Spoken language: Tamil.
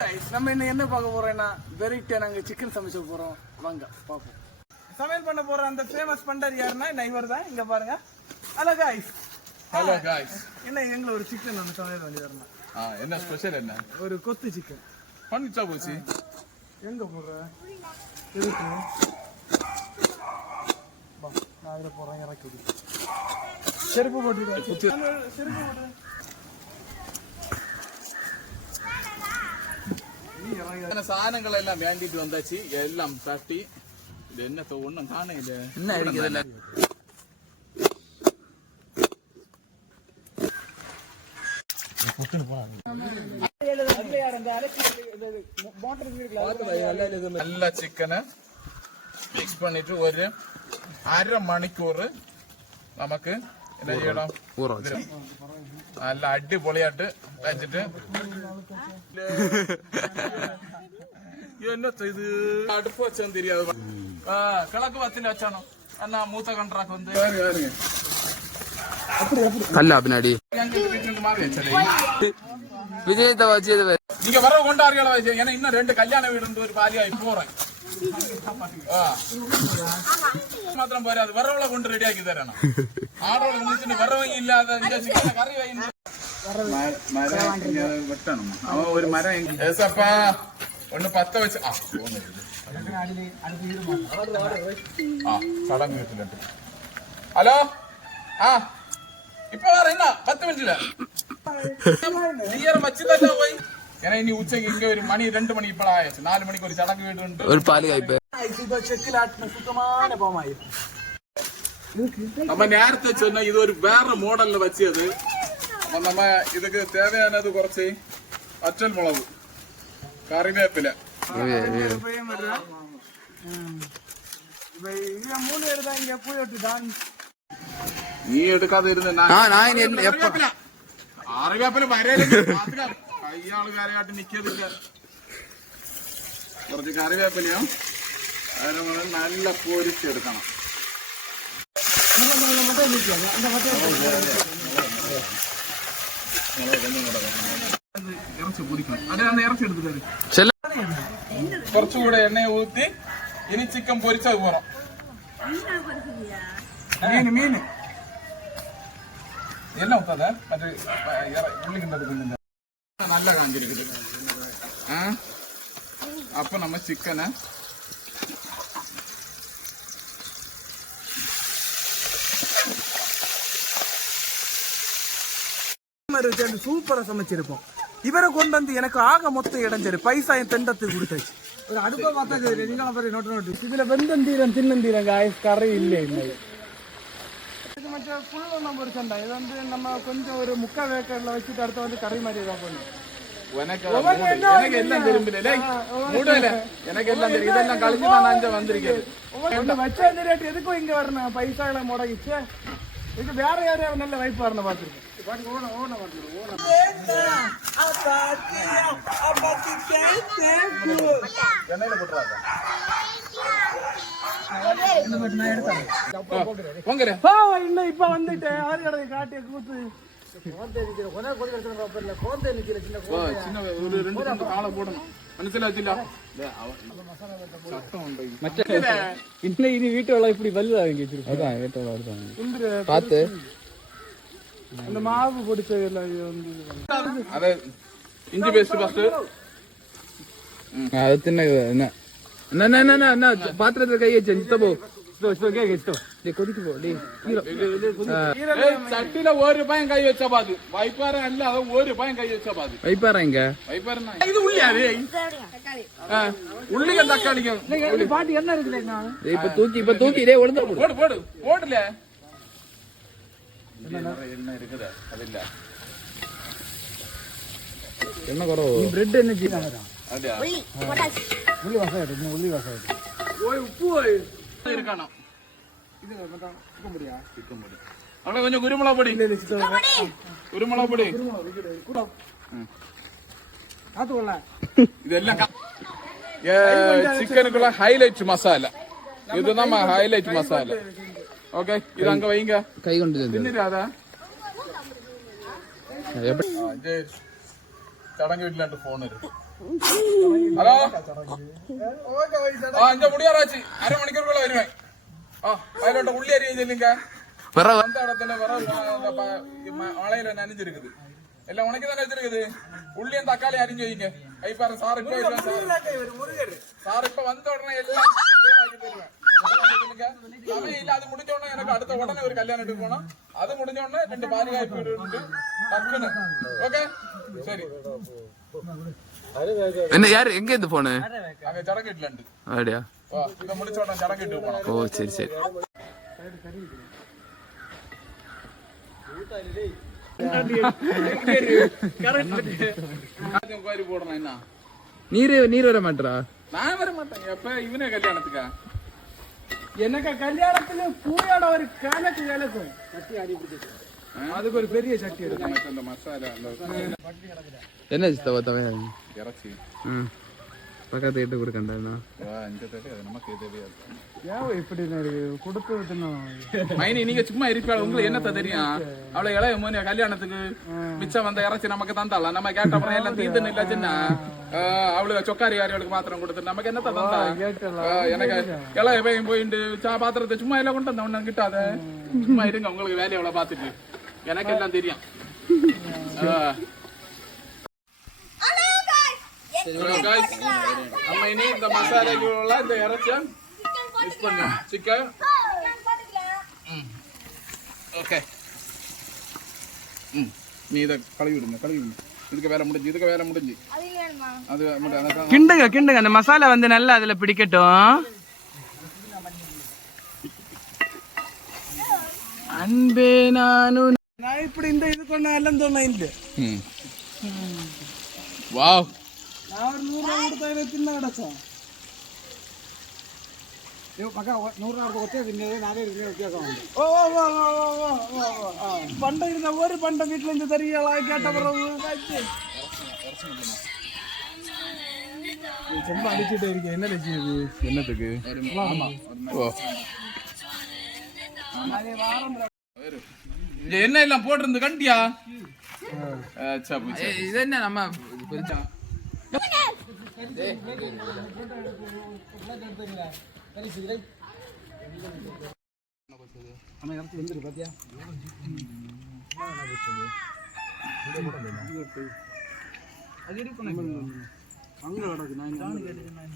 நம்ம என்ன பார்க்க போறோம்னா வெரைட்டியா நாங்க சிக்கன் சமைச்சு போறோம். வாங்க பாப்போம். சமையல் பண்ண போற அந்த ஃபேமஸ் பண்டர் யாருன்னா இவர் தான். இங்க பாருங்க. Hello guys. Hello guys. என்ன எங்க ஒரு சிக்கன் ஒன்னு சமையல் பண்ணி வரணும். என்ன ஸ்பெஷல் என்ன? ஒரு கொத்து சிக்கன். பண்ணிச்சா போச்சு. எங்க போற? இருக்கு. பா நான் இத போறேன் இறக்கி. செருப்பு போட்டுருக்கேன். செருப்பு போடு. സാധനങ്ങളെല്ലാം വേണ്ടിട്ട് വന്നാച്ച് എല്ലാം തട്ടി ഇത് എന്നത്തെ ഒന്നും കാണയില്ല. നല്ല ചിക്കന് മിക്സ് പണിട്ട് ഒരു അരമണിക്കൂർ നമുക്ക് എന്താ ചെയ്യണം, നല്ല അടിപൊളിയായിട്ട് വെച്ചിട്ട് എന്നത്തെ ഇത് അടുപ്പ് വെച്ചാൽ തിരിയാതെ കിളക്ക് പത്തിന്റെ വെച്ചാണോ എന്നാ മൂത്ത കണ്ടാക്ക് വന്ന് பின்னாடி மாறி வச்சே விஜய் நீங்க வர கொண்டாடுகளா வச்சு. ஏன்னா இன்னும் 2 கல்யாண வீடு ஒரு பாலியாയി போறேன். മാത്രം പോരാ, അത് വറവളെ കൊണ്ട് റെഡിയാക്കി തരണം. ആടോളം ഒന്നിച്ചിട്ട് വറവ ഇല്ലാതെ കറി വെട്ടണം. അവ ഒരു മരം ഏസപ്പാ ഒന്ന് 10 വെച്ച് ചടങ്ങ് വീട്ടിലുണ്ട്. ഹലോ ഇപ്പൊ പറയുന്ന 10 മിനിറ്റില് നീരം വച്ചിട്ടല്ല പോയി. ஏன்னா இனி உச்சைக்கு இங்க ஒரு மணி 2 மணி இப்ப ஆயிடுச்சு. 4 மணிக்கு ஒரு சடங்கு வீடு உண்டு. ஒரு பாலி காய்ப்பு நம்ம நேரத்தை சொன்ன இது ஒரு வேற மாடல்ல வச்சது. நம்ம இதுக்கு தேவையானது കുറച്ച് പച്ചൽ മുളക്, കറിവേപ്പില. നീ എടുക്കാതെ ഇരുന്ന് അറിവേപ്പില വരയില്ല. അയാള് കരയായിട്ട് നിക്കതില്ല. കുറച്ച് കറിവേപ്പിലയും നല്ല പൊരിച്ചെടുക്കണം. ഇറച്ചി പൊരിക്കണം. അതാണ് ഇറച്ചി എടുത്തിട്ട് കുറച്ചുകൂടെ എണ്ണ ഊത്തി ഇനി ചിക്കൻ പൊരിച്ചത് പോണം. മീന് എല്ലാം ഊത്താതെ മറ്റേ ഉള്ളിക്കിണ്ടത് നല്ല കാഞ്ചിരിക്കുന്നത്. അപ്പൊ നമ്മ ചിക്കന് சூப்பரா சமைச்சிருப்போம். இவரை கொண்டு வந்து எனக்கு ஆக மொத்த இடைஞ்சரு பைசாயும் தெண்டத்துக்கு கொடுத்தாச்சு. ஒரு அடுப்பை பார்த்தா நோட்டு இதுல வெந்தந்தீரம் தின்னந்தீரம் கரை இல்லை இல்லை. இது மற்ற புல்லொன்னம் பொரிச்சண்டா. இது வந்து நம்ம கொஞ்சம் ஒரு முக்கா வேக்கர்ல வச்சுட்டு அடுத்த வந்து கறி மாதிரி தான் பண்ணும். எனக்கு எல்லாம் திரும்பில எனக்கு எல்லாம் தெரியும். இதெல்லாம் கழிச்சு நான் அஞ்ச வந்திருக்கேன். வச்ச ரேட் எதுக்கும் இங்க வரணும். பைசாகளை முடங்கிச்சு. இது வேற யாரையாவது நல்ல வைப்பு வரணும் பார்த்துருக்கேன். எண்ணெயில போட்டுறாங்க. இப்ப வந்துட்டேன். ஆறு கடை காட்டிய கூத்து இனி வீட்டுல இப்படி வலுதாங்க பார்த்து அந்த மாவு பொடிச்சது இஞ்சி பேஸ்ட் ஃபர்ஸ்ட் அது தின்னது என்ன பாத்திரத்துல கை வச்சு போ கொதிக்கு போ. சட்டில ஒரு பயம் கை வச்சா பாது வைப்பாரம் இல்ல. அத ஒரு பயம் கை வச்சா பாது வைப்பாரா இங்க வைப்பாரம் இது உள்ளியாது உள்ளிக தக்காளிக்கும் பாட்டி என்ன இருக்குல்ல. இப்ப தூக்கி இதே ஒழுங்கா போடு போடு போடல என்ன இருக்குதா அது இல்ல. என்ன குறவு பிரெட் என்ன செய்யறாங்க. அப்படியே உள்ளி வாசம் உள்ளி வாசம் ஓய் உப்பு இருக்கணும். இது மொத்தம் சிக்கன் பொடியா? சிக்கன் பொடி. அவ்வளவு கொஞ்சம் குருமிளகு பொடி. குருமிளகு பொடி இதெல்லாம் சிக்கனுக்குள்ள ஹைலைட் மசாலா. இது நம்ம ஹைலைட் மசாலா. ஓகே இது அங்க வைங்க. கை கொண்டு தின்னுறாதா? ചടങ്ങ് വീട്ടിലാണ്ട് ഫോൺ വരും. ഹലോ ആ എന്റെ മുടിയാറാച്ചി അരമണിക്കൂറുള്ള വരുവേ ആ അതിലോട്ട് ഉള്ളി അരിയില്ലിങ്ക அந்த இடத்துல வர மழையில நனைஞ்சிருக்குது எல்லாம் உனக்கு தானே வச்சிருக்குது உள்ளியும் தக்காளி அரிஞ்சு வைங்க கை பாரு சார் இப்ப சார் இப்ப வந்த உடனே எல்லாம் clear ஆக்கி தருவேன் இல்ல அது முடிஞ்ச உடனே எனக்கு அடுத்த உடனே ஒரு கல்யாணத்துக்கு போனோம் அது முடிஞ்ச உடனே 2 பாரிகாய் வீடு உண்டு டக்குன்னு ஓகே சரி என்ன யாரு எங்க இருந்து போன அங்க ஜடக்கெட்ல இருந்து அப்படியா இத முடிச்ச உடனே ஜடக்கெட்டு போனோம் ஓ சரி சரி போடணும் என்ன நீர் வர மாட்டா நான் வர மாட்டேன் எப்ப இவனே கல்யாணத்துக்கா எனக்கு கல்யாணத்துல பூயோட ஒரு கணக்கு விளக்கும் சட்டி அடி பிடிச்சிட்டு அதுக்கு ஒரு பெரிய சட்டி எடுக்கும் அந்த மசாலா என்ன சித்தவா தவிர இறச்சி பக்கத்து கிட்ட கொடுக்கண்டா நமக்கு இப்படி கொடுத்து மைனி நீங்க சும்மா இருப்பாள் உங்களுக்கு என்னத்த தெரியும் அவளை இளைய மோனியா கல்யாணத்துக்கு மிச்சம் வந்த இறச்சி நமக்கு தந்தாளா நம்ம கேட்ட அப்புறம் எல்லாம் தீர்ந்து இல்ல சின்ன அவளுக்கு சொக்காரி யாரிகளுக்கு மாத்திரம் கொடுத்து நமக்கு என்னத்த தந்தா எனக்கு இளைய பையன் போயிட்டு பாத்திரத்தை சும்மா எல்லாம் கொண்டு வந்த ஒண்ணு கிட்டாத சும்மா இருங்க உங்களுக்கு வேலையை அவ்வளவு பாத்துட்டு எனக்கு எல்லாம் தெரியும் நம்ம இனி இந்த மசாலாக்குள்ள இந்த இறைச்ச மிக்ஸ் பண்ணி சிக்கன் ஓகே நீ இதை கழுவி விடுங்க இதுக்கு வேலை முடிஞ்சு அது கிண்டுங்க அந்த மசாலா வந்து நல்லா அதுல பிடிக்கட்டும் அன்பே நான் இப்படி இந்த இது கொண்ட எல்லாம் சொன்ன வாவ் நான் ஒரு 100 ரூபா கொடுத்தா தின்ன கிடச்சோம் மக்கா 100 ரூபா கொடுத்தே தின்னது நிறைய வித்தியாசம் பண்டை இருந்த ஒரு பண்டை வீட்டுல இருந்து தெரியல கேட்ட பிறகு ரொம்ப அடிச்சுட்டு இருக்கு என்ன லட்சியம் என்னத்துக்கு என்ன எல்லாம் போட்டிருந்து கண்டியா இது என்ன நம்ம அங்க கிடக்கு நான்